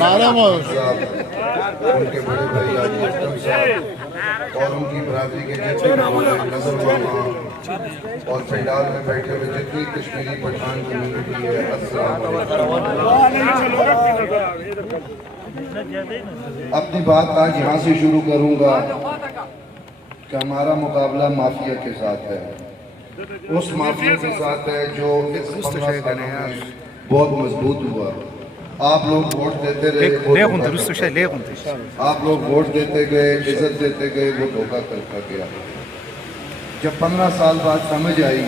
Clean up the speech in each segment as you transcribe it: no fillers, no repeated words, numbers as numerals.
नारा उनके बड़े भाई और उनकी बरादरी के जितने नजर मामा और सैलाब में बैठे हुए जितनी कश्मीरी पठान कम्युनिटी है, अपनी बात आज यहाँ से शुरू करूँगा कि हमारा मुकाबला माफिया के साथ है, उस माफिया के साथ है जो इस 15 सालों में बहुत मजबूत हुआ। आप लोग वोट देते रहे, आप लोग वोट देते गए, इज्जत देते गए, वो धोखा करता गया। जब 15 साल बाद समझ आई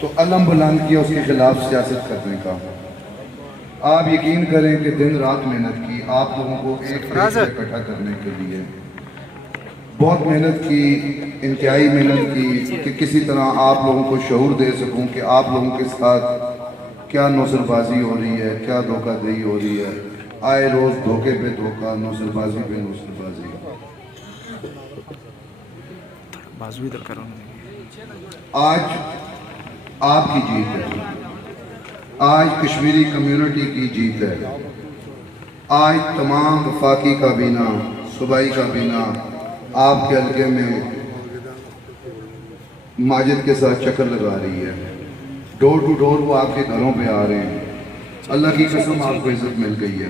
तो अलम बुलंद किया उसके खिलाफ सियासत करने का। आप यकीन करें कि दिन रात मेहनत की आप लोगों को एक इकट्ठा करने के लिए, बहुत मेहनत की, इंतहाई मेहनत की कि किसी तरह आप लोगों को शऊर दे सकूं कि आप लोगों के साथ क्या नौसरबाजी हो रही है, क्या धोखाधड़ी हो रही है। आए रोज धोखे पे धोखा, नौसरबाजी पे नौसरबाजी। आज आपकी जीत है, आज कश्मीरी कम्युनिटी की जीत है। आज तमाम वफाकी काबीना, सूबाई काबीना आपके हल्के में माजिद के साथ चक्कर लगा रही है। डोर टू डोर वो आपके घरों पे आ रहे हैं। अल्लाह की कसम आपको इज्जत मिल गई है।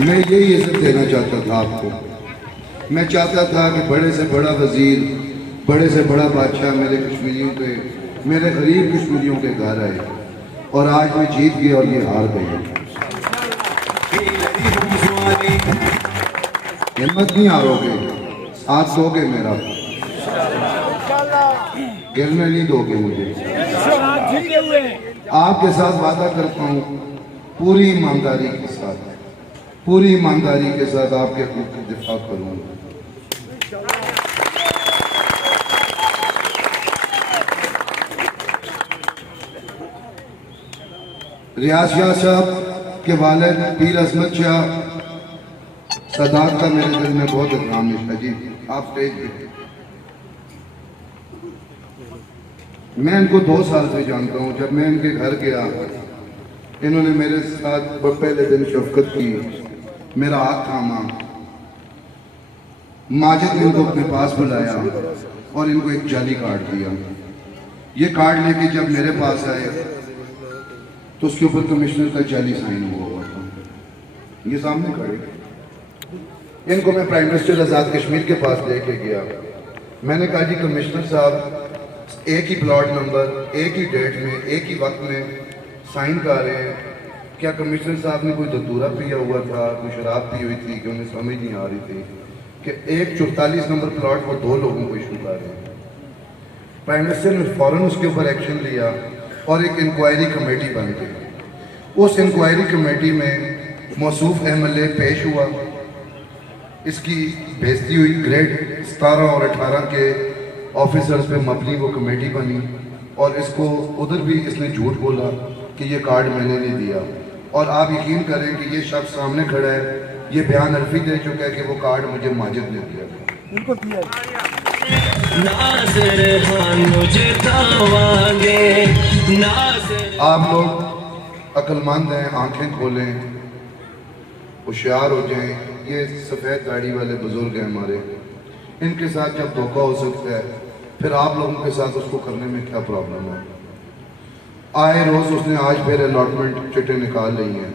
मैं यही इज्जत देना चाहता था आपको। मैं चाहता था कि बड़े से बड़ा वजीर, बड़े से बड़ा बादशाह मेरे कश्मीरियों के, मेरे गरीब कश्मीरियों के घर आए, और आज मैं जीत गया और ये हार गए। हिम्मत नहीं हारोगे, आज दोगे मेरा, गिरने नहीं दोगे मुझे। आपके साथ वादा करता हूँ पूरी ईमानदारी के साथ, पूरी ईमानदारी के साथ आपके हकूक़ की दिफा करूँगा। रियाज शाह साहब के वालिद पीर अजमत शाह सदात का मेरे दिल में बहुत इकराम है जी। आप स्टेज पे, मैं इनको 2 साल से जानता हूँ। जब मैं इनके घर गया, इन्होंने मेरे साथ पहले दिन शफकत की, मेरा हाथ थामा। माजिद ने इनको अपने पास बुलाया और इनको एक जाली कार्ड दिया। ये कार्ड लेके जब मेरे पास आए तो उसके ऊपर कमिश्नर का जाली साइन हुआ था। ये सामने खड़े, इनको मैं प्राइम मिनिस्टर आज़ाद कश्मीर के पास लेके गया। मैंने कहा जी कमिश्नर साहब, एक ही प्लॉट नंबर, एक ही डेट में, एक ही वक्त में साइन कर रहे हैं, क्या कमिश्नर साहब ने कोई धतूरा पिया हुआ था, कोई शराब पी हुई थी कि उन्हें समझ नहीं आ रही थी कि एक 44 नंबर प्लॉट वो 2 लोगों को इशू कर रहे हैं। प्राइम मिनिस्टर ने फ़ौरन उसके ऊपर एक्शन लिया और एक इंक्वायरी कमेटी बन गई। उस इंक्वायरी कमेटी में मौसूफ MLA पेश हुआ, इसकी बेइज्जती हुई। ग्रेड 17 और 18 के ऑफिसर्स पे मबनी वो कमेटी बनी, और इसको उधर भी इसने झूठ बोला कि ये कार्ड मैंने नहीं दिया। और आप यकीन करें कि ये शख्स सामने खड़ा है, ये बयान अल्फी दे चुका है कि वो कार्ड मुझे माजिद ने दिया था। आप लोग अक्लमंद हैं, आंखें खोलें, होशियार हो जाएं। ये सफ़ेद दाढ़ी वाले बुजुर्ग हैं हमारे, इनके साथ जब धोखा हो सकता है, फिर आप लोगों के साथ उसको करने में क्या प्रॉब्लम है। आए रोज़ उसने आज फिर अलॉटमेंट चिट्ठे निकाल रही हैं।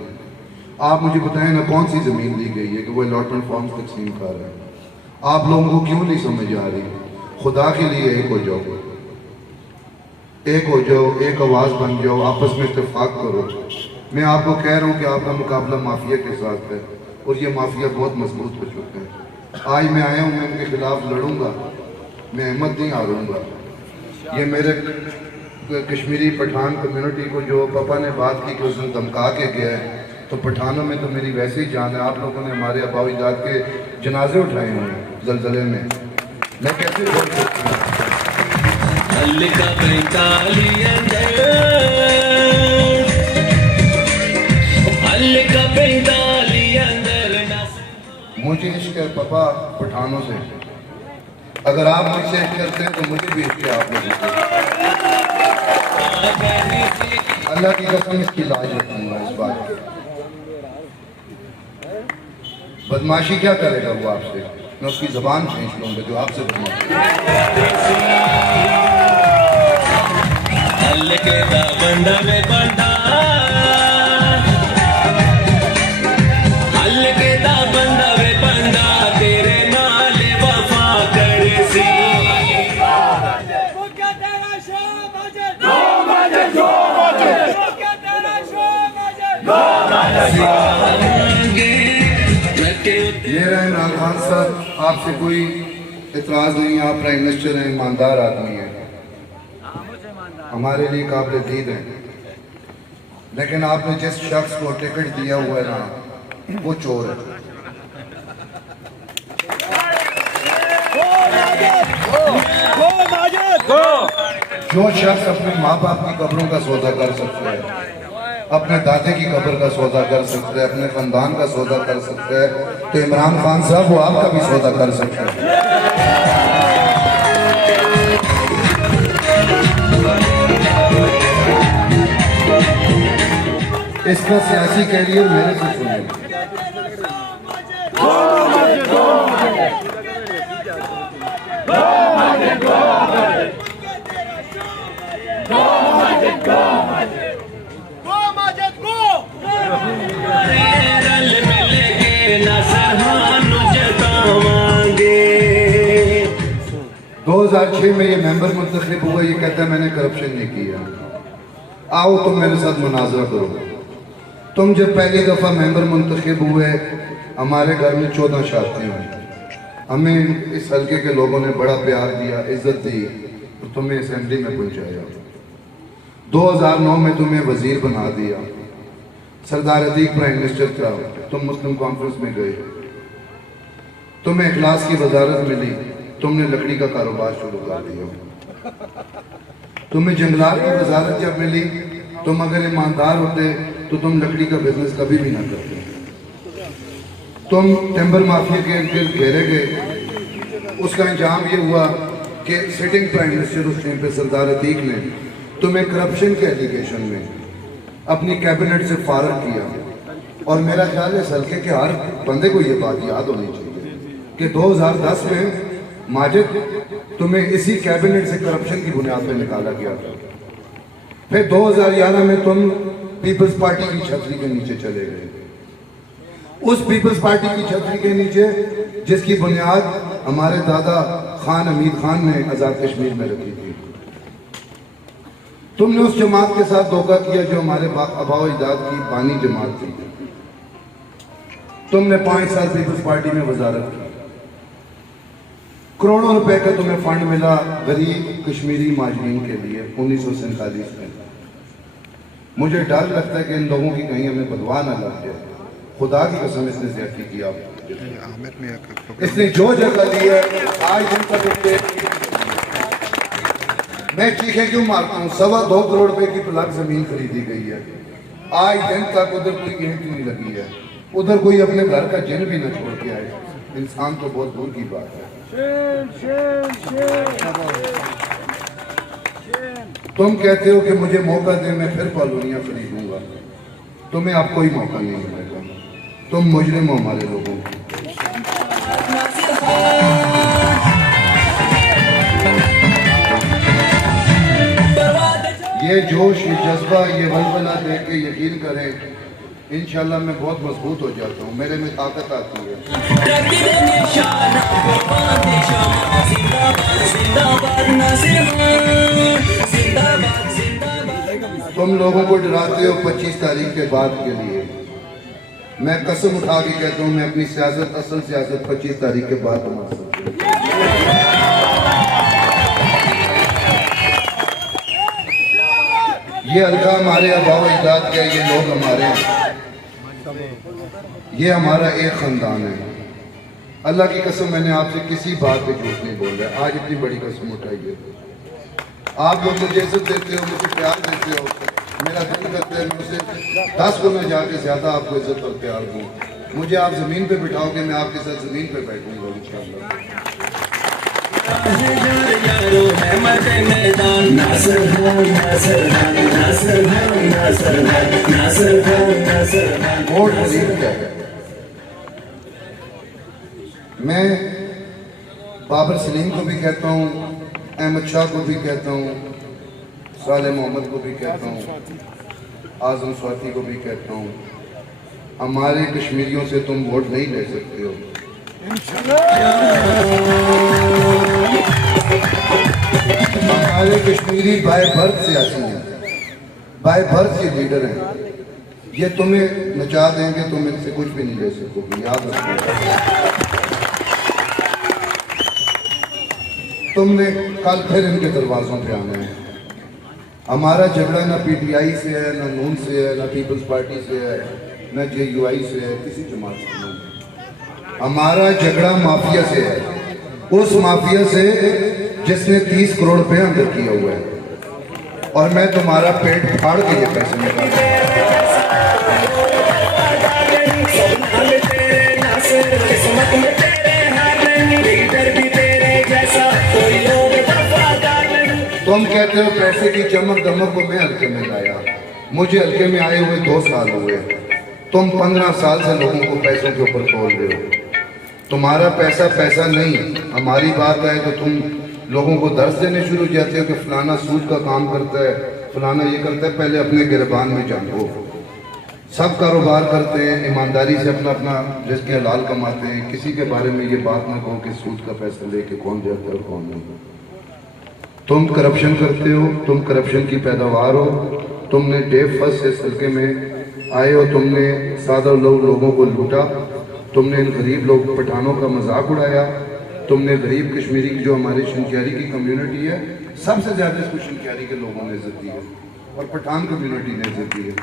आप मुझे बताएं ना, कौन सी ज़मीन ली गई है कि वो अलॉटमेंट फॉर्म्स तकसीम कर रहे हैं। आप लोगों को क्यों नहीं समझ आ रही? खुदा के लिए एक हो जाओ, एक हो जाओ, एक आवाज़ बन जाओ, आपस में इत्तेफाक करो। मैं आपको कह रहा हूँ कि आपका मुकाबला माफिया के साथ है, और ये माफिया बहुत मजबूत हो चुके हैं। आज मैं आया हूँ, मैं उनके खिलाफ लड़ूंगा, मैं हिम्मत नहीं हारूंगा। ये मेरे कश्मीरी पठान कम्युनिटी को जो पापा ने बात की कि उस दिन धमका के गया है, तो पठानों में तो मेरी वैसे ही जान है। आप लोगों ने हमारे अबाव अजदाद के जनाजे उठाए हुए हैं जलजले में, मैं कैसे बोल सकता हूँ। मुझे इश्क है पापा पठानों से, अगर आप मुझसे इश्क करते हैं तो मुझे भी इश्क है आप लोगों से। अल्लाह की कसम इसकी लाज रखूंगा इस बात की। बदमाशी क्या करेगा वो आपसे, मैं उसकी जबान खींच लूंगा जो आपसे ये रहे इमरान खान साहब, आपसे कोई इतराज़ नहीं, आप प्राइम मिनिस्टर हैं, ईमानदार आदमी हैं, हमारे लिए काबिल दीद हैं, लेकिन आपने जिस शख्स को टिकट दिया हुआ है ना वो चोर है। जो शख्स अपने माँ बाप की कब्रों का सौदा कर सकता है, अपने दादे की कब्र का सौदा कर सकता है, अपने खानदान का सौदा कर सकता है, तो इमरान खान साहब वो आपका भी सौदा कर सकते हैं। इसका सियासी कैरियर मेरे से सुनिए। दो 2006 में ये मेंबर मुंतखब हुआ, ये कहता है मैंने करप्शन नहीं किया। आओ तुम मेरे साथ मुनाजरा करो। तुम जब पहली दफ़ा मेंबर मुंतखब हुए, हमारे घर में 14 शादियाँ हुई, हमें इस हल्के के लोगों ने बड़ा प्यार दिया, इज्जत दी, तो तुम्हें असेंबली में पहुँचाया। 2009 में तुम्हें वजीर बना दिया, सरदार अतीक प्राइम मिनिस्टर था, तुम मुस्लिम कॉन्फ्रेंस में गए, तुम्हें इखलास की वजारत मिली, तुमने लकड़ी का कारोबार शुरू कर दिया। तुम्हें जंगलात की वजारत जब मिली, तुम अगर ईमानदार होते तो तुम लकड़ी का बिजनेस कभी भी ना करते। तुम टिम्बर माफिया के इर्द घेरे गए, उसका अंजाम ये हुआ कि सिटिंग प्राइम मिनिस्टर उस टाइम पे सरदार अतीक ने तुम्हें करप्शन के एलिगेशन में अपनी कैबिनेट से फारग किया। और मेरा ख्याल है हल्के के हर बंदे को ये बात याद होनी चाहिए कि 2010 में माजिद तुम्हें इसी कैबिनेट से करप्शन की बुनियाद पर निकाला गया था। फिर 2011 में तुम पीपल्स पार्टी की छतरी के नीचे चले गए, उस पीपल्स पार्टी की छतरी के नीचे जिसकी बुनियाद हमारे दादा खान हमीद खान ने आज़ाद कश्मीर में रखी थी। तुमने उस जमात के साथ धोखा किया जो हमारे आबाओ अजदाद की बानी जमात थी। तुमने 5 साल पीपल्स पार्टी में वजारत की, करोड़ों रुपए का तुम्हें फंड मिला गरीब कश्मीरी माजरीन के लिए 1947 में। मुझे डर लगता है कि इन लोगों की कहीं हमें बदवा ना लग जाए। खुदा की कसम इसने ज्यादती की, आप इसने जो जगह दी है आज दिन तक उठते मैं चीखे क्यों मारता हूँ। 2.25 करोड़ रुपए की प्लाट जमीन खरीदी गई है, आज दिन तक उधर कोई ईंट नहीं लगी है, उधर कोई अपने घर का जिन भी न छोड़ के आए। इंसान तो बहुत दूर की बात है। तुम कहते हो कि मुझे मौका दे, मैं फिर कॉलोनियां खरीदूंगा, तुम्हें अब कोई मौका नहीं मिलेगा। तुम मुजरिम हो हमारे लोगों की। ये जोश, ये जज्बा, ये वलवला देख के यकीन करें इंशाल्लाह मैं बहुत मजबूत हो जाता हूँ, मेरे में ताकत आती है। तुम लोगों को डराते हो 25 तारीख के बाद के लिए। मैं कसम उठा के कहता हूँ मैं अपनी सियासत, असल सियासत 25 तारीख के बाद बना सकता हूँ। ये हल्का हमारे अबाव इजाद के, ये लोग हमारे हैं, ये हमारा एक ख़ानदान है। अल्लाह की कसम, मैंने आपसे किसी बात पे झूठ नहीं बोल रहा। आज इतनी बड़ी कसम उठाइए। आप लोग मुझे इज्जत देते हो, मुझे प्यार देते हो, मेरा दिल करता है मुझसे 10 गुना जाके ज़्यादा आपको इज्जत और प्यार दूँ। मुझे आप ज़मीन पे बिठाओगे, मैं आपके साथ ज़मीन पे बैठूंगा इंशाअल्लाह। वोट खरीदता है। मैं बाबर सलीम को भी कहता हूँ, अहमद शाह को भी कहता हूँ, साले मोहम्मद को भी कहता हूँ, आजम स्वाति को भी कहता हूँ, हमारे कश्मीरियों से तुम वोट नहीं ले सकते हो। हमारे कश्मीरी बाय बर्थ सियासी हैं, बाय बर्थ के लीडर हैं। ये तुम्हें नचा देंगे, तुम इनसे कुछ भी नहीं ले सकोगे, याद रखो। तुमने कल फिर इनके दरवाजों पे आना है। हमारा झगड़ा ना पीटीआई से है, ना नून से है, ना पीपल्स पार्टी से है, ना जेयूआई से है, किसी जमात से नहीं। हमारा झगड़ा माफिया से है, उस माफिया से जिसने 30 करोड़ रुपए अंदर किया हुआ है। और मैं तुम्हारा पेट फाड़ के ये पैसे निकाल। तुम कहते हो पैसे की चमक दमक को मैं हल्के में लाया, मुझे हल्के में आए हुए 2 साल हुए। तुम 15 साल से लोगों को पैसों के ऊपर तोड़ रहे हो। तुम्हारा पैसा पैसा नहीं। हमारी बात है तो तुम लोगों को दर्ज देने शुरू जाते हो कि फलाना सूद का काम करता है, फलाना ये करता है। पहले अपने गिरबान में जानो। सब कारोबार करते हैं, ईमानदारी से अपना अपना रिज़्क़ हलाल कमाते हैं। किसी के बारे में ये बात ना कहो कि सूद का पैसा लेके कौन जाता है और कौन नहीं। तुम करप्शन करते हो, तुम करप्शन की पैदावार हो। तुमने डे फर्स्ट से हल्के में आए हो, तुमने सादा लोगों को लूटा, तुमने इन गरीब लोग पठानों का मजाक उड़ाया, तुमने गरीब कश्मीरी की जो हमारी शंकियारी की कम्युनिटी है, सबसे ज़्यादा इसको शंकियारी के लोगों ने इज्जत दी है और पठान कम्युनिटी ने इज्जत दी है।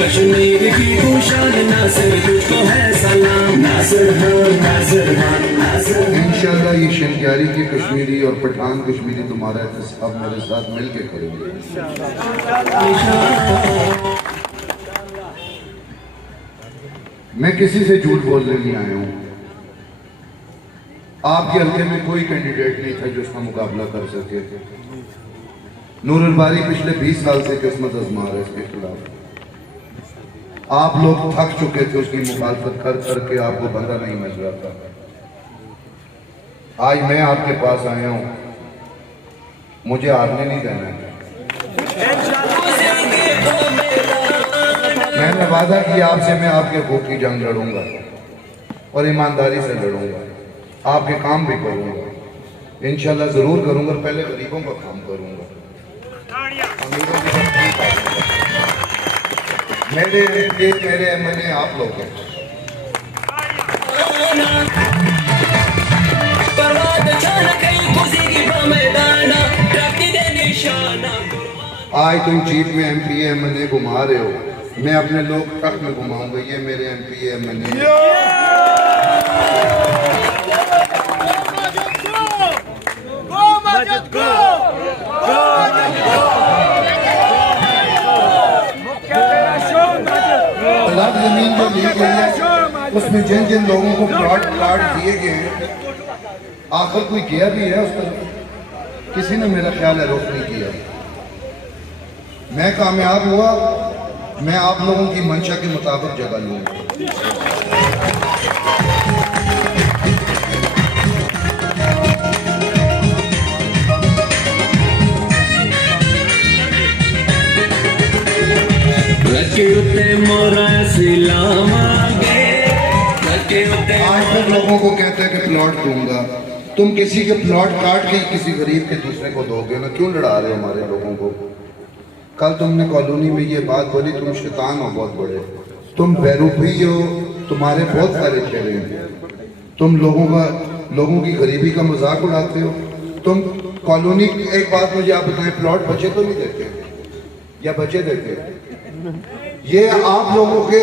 कश्मीर की भूषण नासिर तुझको है सलाम, नासिर इंशाल्लाह ये शंकियारी की कश्मीरी और पठान कश्मीरी तुम्हारा अब मेरे साथ मिल के करेंगे। मैं किसी से झूठ बोलने नहीं आया हूँ। आपके हल्के में कोई कैंडिडेट नहीं था जो उसका मुकाबला कर सके। नूरुल बारी पिछले 20 साल से किस्मत आजमा रहा है इसके खिलाफ। आप लोग थक चुके थे उसकी मुखालफत कर करके, आपको बंदा नहीं मिल रहा था। आज मैं आपके पास आया हूं, मुझे हारने नहीं देना है। मैंने वादा किया आपसे, मैं आपके हकूक़ की जंग लड़ूंगा और ईमानदारी से लड़ूंगा, आपके काम भी करूंगा, इंशाल्लाह जरूर करूंगा। पहले गरीबों का काम करूंगा। मेरे एमएलए आप लोग हैं। आज तुम जीप में एमपी एमएलए घुमा रहे हो, मैं अपने लोग ट्रक में घुमाऊंगा। ये मेरे एमपी एमएलए। जमीन जो ली गई है उसमें जिन जिन लोगों को प्लॉट दिए गए हैं, आखिर कोई किया भी है उस पर? किसी ने मेरा ख्याल है रोक नहीं किया। मैं कामयाब हुआ, मैं आप लोगों की मंशा के मुताबिक जगह लूंगा। आज फिर लोगों को कहते हैं कि प्लॉट दूंगा। तुम किसी के प्लॉट काट के किसी गरीब के दूसरे को दोगे ना? क्यों लड़ा रहे हो हमारे लोगों को? कल तुमने कॉलोनी में ये बात बोली, तुम शैतान हो बहुत बड़े, तुम बेरूपी हो, तुम्हारे बहुत सारे चेहरे हैं, तुम लोगों का लोगों की गरीबी का मजाक उड़ाते हो। तुम कॉलोनी, एक बात मुझे आप बताएं, प्लॉट बचे तो नहीं देते या बचे देते हैं? ये आप लोगों के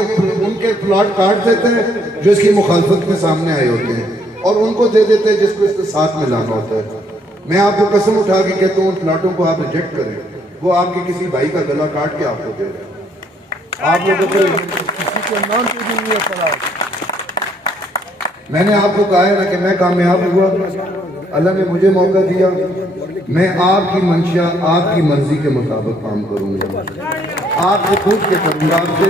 उनके प्लॉट काट देते हैं जो इसकी मुखालफत में सामने आए होते हैं और उनको दे देते हैं जिसको इसके साथ में लाना होता है। मैं आपको कसम उठा के कहता हूँ उन प्लॉटों को आप रिजेक्ट करें, वो आपके किसी भाई का गला काट के आपको दे रहे हैं। आप लोगों को किसी के नाम पे भी नहीं है। मैंने आपको कहा है ना कि मैं कामयाब हुआ, अल्लाह ने मुझे मौका दिया, मैं आपकी मंशा आपकी मर्जी के मुताबिक काम करूंगा, आपसे पूछ के करूंगा, आपसे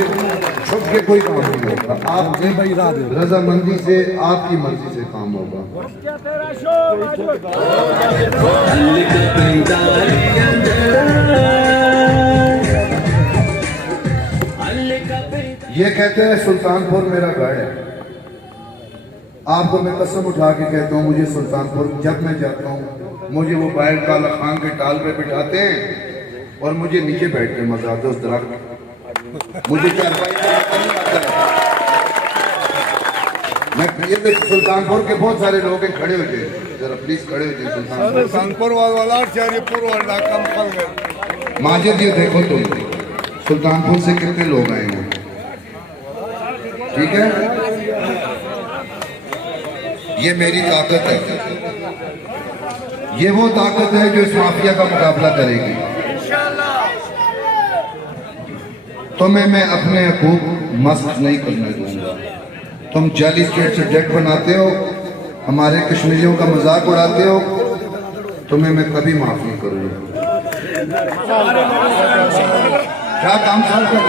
छुप के कोई काम नहीं होगा, आपकी रजामंदी से आपकी मर्जी से काम होगा। ये कहते हैं सुल्तानपुर मेरा गढ़ है। आपको मैं कसम उठा के कहता हूँ, मुझे सुल्तानपुर जब मैं जाता हूँ मुझे वो बाहर काला खान के टाल पे बिठाते हैं और मुझे नीचे बैठ के मजा आता है उस दरख्त। मुझे चारपाई पे मजा नहीं आता है। मैं ये सुल्तानपुर के बहुत सारे लोग हैं, खड़े हो जाए जरा प्लीज, खड़े हो जाए। सुल्तानपुर वाला माजिद, ये देखो तुम सुल्तानपुर से कितने लोग आए हैं, ठीक है? ये मेरी ताकत है, ये वो ताकत है जो इस माफिया का मुकाबला करेगी। तुम्हें मैं अपने हकूक मस्क नहीं करने दूंगा। तुम जाली स्टेट सब्जेक्ट बनाते हो, हमारे कश्मीरियों का मजाक उड़ाते हो, तुम्हें मैं कभी माफ नहीं करूंगा। क्या काम सर का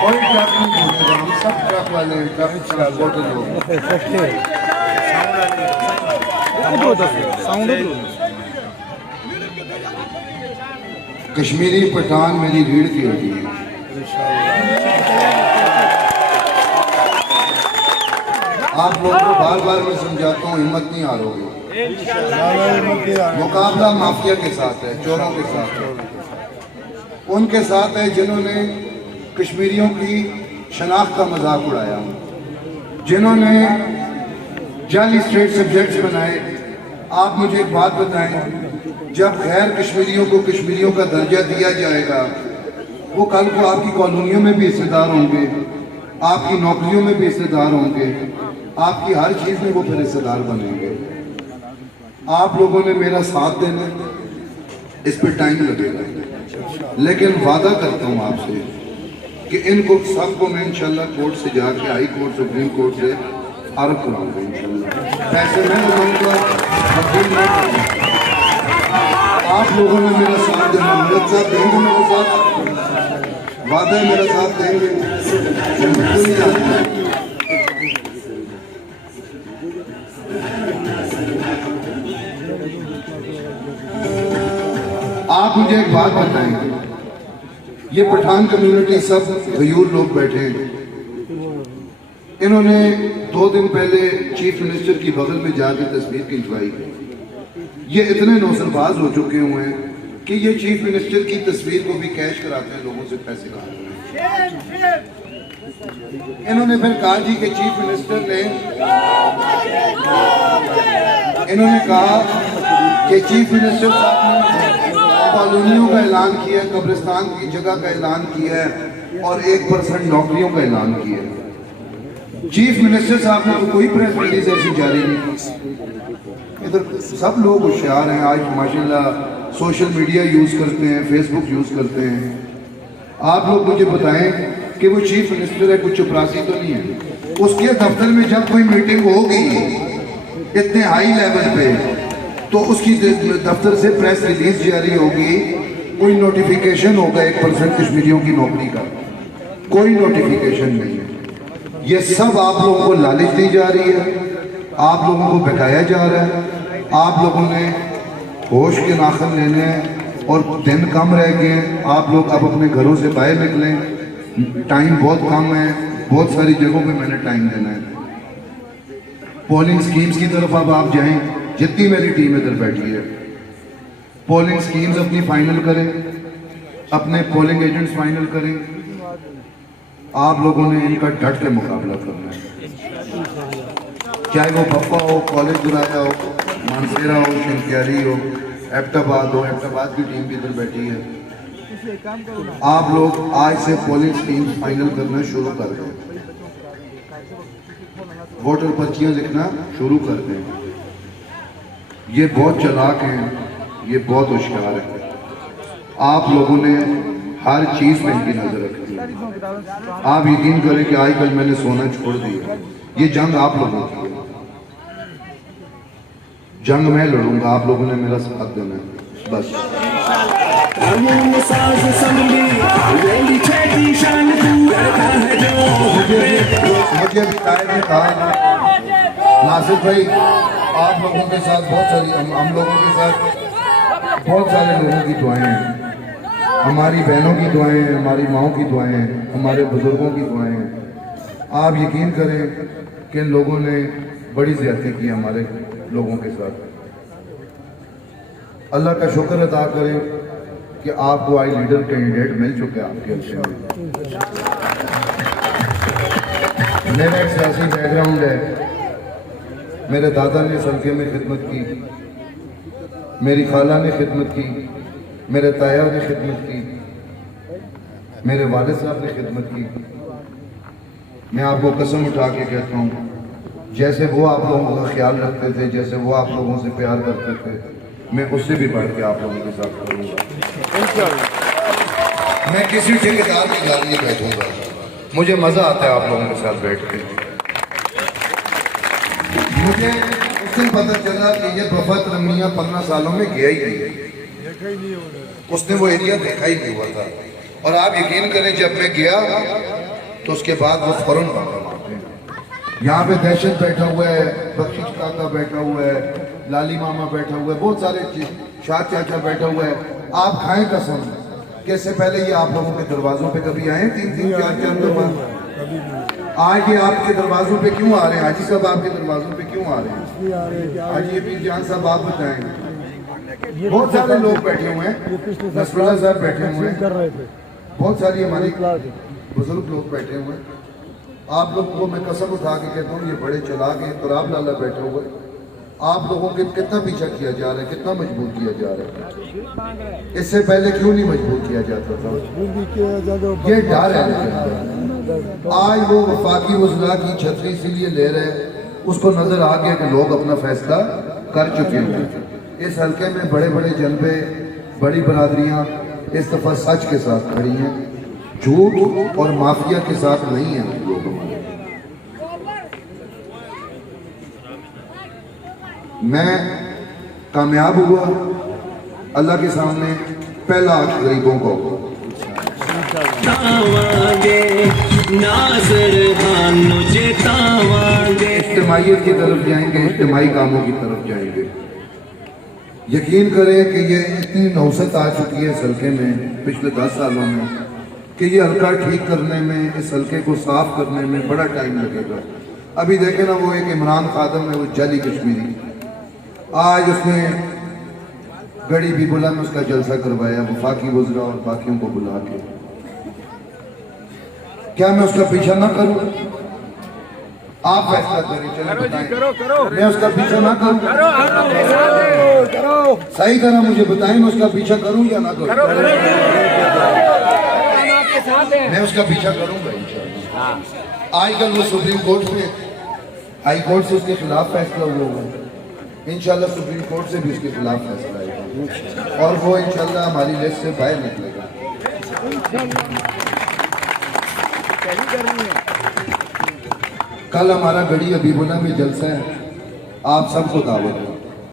कोई ट्रक नहीं घूमेगा, हम सब ट्रक वाले हैं, ट्रक ट्रांसपोर्टर लोग। कश्मीरी पठान मेरी रीढ़ की हड्डी है। आप लोगों को बार बार मैं समझाता हूँ, हिम्मत नहीं हारोगे। मुकाबला माफिया के साथ है, चोरों के साथ है, उनके साथ है जिन्होंने कश्मीरियों की शनाख्त का मजाक उड़ाया, जिन्होंने जाली स्टेट सब्जेक्ट्स बनाए। आप मुझे एक बात बताएं, जब गैर कश्मीरियों को कश्मीरियों का दर्जा दिया जाएगा, वो कल को आपकी कॉलोनियों में भी हिस्सेदार होंगे, आपकी नौकरियों में भी हिस्सेदार होंगे, आपकी हर चीज़ में वो फिर हिस्सेदार बनेंगे। आप लोगों ने मेरा साथ देना, इस पर टाइम लगेगा, लेकिन वादा करता हूँ आपसे कि इनको सबको मैं इंशाल्लाह कोर्ट से जाके, हाई कोर्ट, सुप्रीम कोर्ट से आरोप कराऊंगा इंशाल्लाह। पैसे मैं लगाऊंगा, आप लोगों ने मेरा साथ देना, मेरे साथ देंगे, मेरे साथ वादा है, मेरा साथ देंगे। आप मुझे एक बात बताएं, ये पठान कम्युनिटी सब गयूर लोग बैठे हैं, इन्होंने 2 दिन पहले चीफ मिनिस्टर की बगल में जाके तस्वीर खिंचवाई। ये इतने नौसरबाज हो चुके हुए हैं कि ये चीफ मिनिस्टर की तस्वीर को भी कैश कराते हैं, लोगों से पैसे खाते हैं। इन्होंने फिर कहा जी कि चीफ मिनिस्टर ने, इन्होंने कहा कि चीफ मिनिस्टर साहब ने कॉलोनियों का ऐलान किया, कब्रिस्तान की जगह का ऐलान किया है और 1% नौकरियों का ऐलान किया है। चीफ मिनिस्टर साहब ने तो कोई प्रेस रिलीज ऐसी जारी नहीं की। इधर सब लोग होशियार हैं, आज माशाल्लाह सोशल मीडिया यूज़ करते हैं, फेसबुक यूज़ करते हैं। आप लोग मुझे बताएं कि वो चीफ मिनिस्टर है, कुछ चपरासी तो नहीं है। उसके दफ्तर में जब कोई मीटिंग होगी इतने हाई लेवल पे, तो उसकी दफ्तर से प्रेस रिलीज जारी होगी, कोई नोटिफिकेशन होगा 1% कश्मीरियों की नौकरी का, कोई नोटिफिकेशन नहीं है। ये सब आप लोगों को लालच दी जा रही है, आप लोगों को बकाया जा रहा है। आप लोगों ने होश के नाखन लेने हैं और दिन कम रह गए हैं। आप लोग अब अपने घरों से बाहर निकलें, टाइम बहुत कम है, बहुत सारी जगहों पे मैंने टाइम देना है। पोलिंग स्कीम्स की तरफ अब आप जाएं, जितनी मेरी टीम इधर बैठी है, पोलिंग स्कीम्स अपनी फाइनल करें, अपने पोलिंग एजेंट्स फाइनल करें। आप लोगों ने इनका डट के मुकाबला करना है। चाहे वो बप्पा हो, कॉलेज दुराया हो, मानसेरा हो, शंक्यारी हो, एबटाबाद हो। एबटाबाद की टीम भी इधर बैठी है। आप लोग आज से पोलिंग स्कीम फाइनल करना शुरू कर दें, वोटर पर्चियां लिखना शुरू कर दें। ये बहुत चालाक हैं, ये बहुत होशियार है। आप लोगों ने हर चीज पे इनकी नजर रखी है। आप यकीन करें कि आजकल मैंने सोना छोड़ दिया। ये जंग आप लोगों की है, जंग मैं लड़ूंगा, आप लोगों ने मेरा साथ देना है बस। मुझे शायद ने कहा नासिर भाई, आप लोगों के साथ बहुत सारी हम लोगों के साथ बहुत सारे लोगों की दुआएं हैं, हमारी बहनों की दुआएं हैं, हमारी माओं की दुआएं हैं, हमारे बुजुर्गों की दुआएं हैं। आप यकीन करें कि इन लोगों ने बड़ी ज्यादती की हमारे लोगों के साथ। अल्लाह का शुक्र अदा करें कि आपको आई लीडर कैंडिडेट मिल चुके हैं आपके हल्के में। मेरा एक सियासी बैकग्राउंड है। मेरे दादा ने इस हल्के में खिदमत की, मेरी खाला ने खिदमत की, मेरे ताया ने खिदमत की, मेरे वालिद साहब ने खिदमत की। मैं आपको कसम उठा के कहता हूँ, जैसे वो आप लोगों का ख्याल रखते थे, जैसे वो आप लोगों से प्यार करते थे, मैं उससे भी बढ़ के आप लोगों के साथ करूँगा। मैं किसी ठेकेदार की गाल नहीं बैठूंगा, मुझे मजा आता है आप लोगों के साथ बैठ के। मुझे उस दिन पता चला कि ये बफत रमिया 15 सालों में गया ही नहीं, उसने वो एरिया देखा ही नहीं हुआ था। और आप यकीन करें, जब मैं गया तो उसके बाद वो फौरन भागा। यहाँ पे दहशत बैठा हुआ है, बख्शिश काका बैठा हुआ है, लाली मामा बैठा हुआ है, बहुत सारे शाह चाचा बैठा हुआ है। आप खाएं कसम, कैसे पहले ये आप लोगों के दरवाजों पे कभी आए? 3-3 4-4 दफा। आज ये आपके दरवाजों पे क्यों आ रहे हैं? हाजी साहब आपके दरवाजों पे क्यों आ रहे हैं? आज ये पीर जान साहब आप बताएं। बहुत सारे लोग बैठे हुए हैं, नसरुल्लाह साहब बैठे हुए हैं, बहुत सारी हमारी बुजुर्ग लोग बैठे हुए हैं। आप लोगों को मैं कसम उठा के कहता हूँ, ये बड़े चलाक हैं। तुराब लाला बैठे हुए, आप लोगों के कितना पीछा किया जा रहा है, कितना मजबूर किया जा रहा है। इससे पहले क्यों नहीं मजबूर किया जाता था? ये डर है। आज वो वफाकी वज़रा की छतरी इसीलिए ले रहे हैं, उसको नजर आ गया कि लोग अपना फैसला कर चुके हैं। इस हल्के में बड़े बड़े जलवे, बड़ी बरादरियां इस दफा सच के साथ खड़ी हैं, झूठ और माफिया के साथ नहीं है लोग हमारे। मैं कामयाब हुआ अल्लाह के सामने, पहला हक गरीबों को। इज्तिमाइयत की तरफ जाएंगे, इज्तिमाई कामों की तरफ जाएंगे। यकीन करें कि ये इतनी नौसत आ चुकी है इस हल्के में पिछले 10 सालों में कि ये हल्का ठीक करने में, इस हल्के को साफ करने में बड़ा टाइम लगेगा। अभी देखे ना, वो एक इमरान खादम है, वो जाली कश्मीरी, आज उसने गड़ी बीबुला में उसका जलसा करवाया वफाकी वज़रा और बाकियों को बुला के। क्या मैं उसका पीछा ना करूं? आप फैसला करें, चलो बताएं। मैं उसका पीछा ना करूं? सही तरह मुझे बताएं, मैं उसका पीछा करूं या ना करूं? मैं उसका पीछा करूंगा इंशाअल्लाह। आजकल वो सुप्रीम कोर्ट में, हाई कोर्ट से उसके खिलाफ फैसला हुआ है, इंशाल्लाह सुप्रीम कोर्ट से भी उसके खिलाफ फैसला आएगा और वो इंशाल्लाह हमारी लिस्ट से बाहर निकलेगा। कल हमारा गड़ी हबीबुल्लाह में जलसा है, आप सबको दावत है।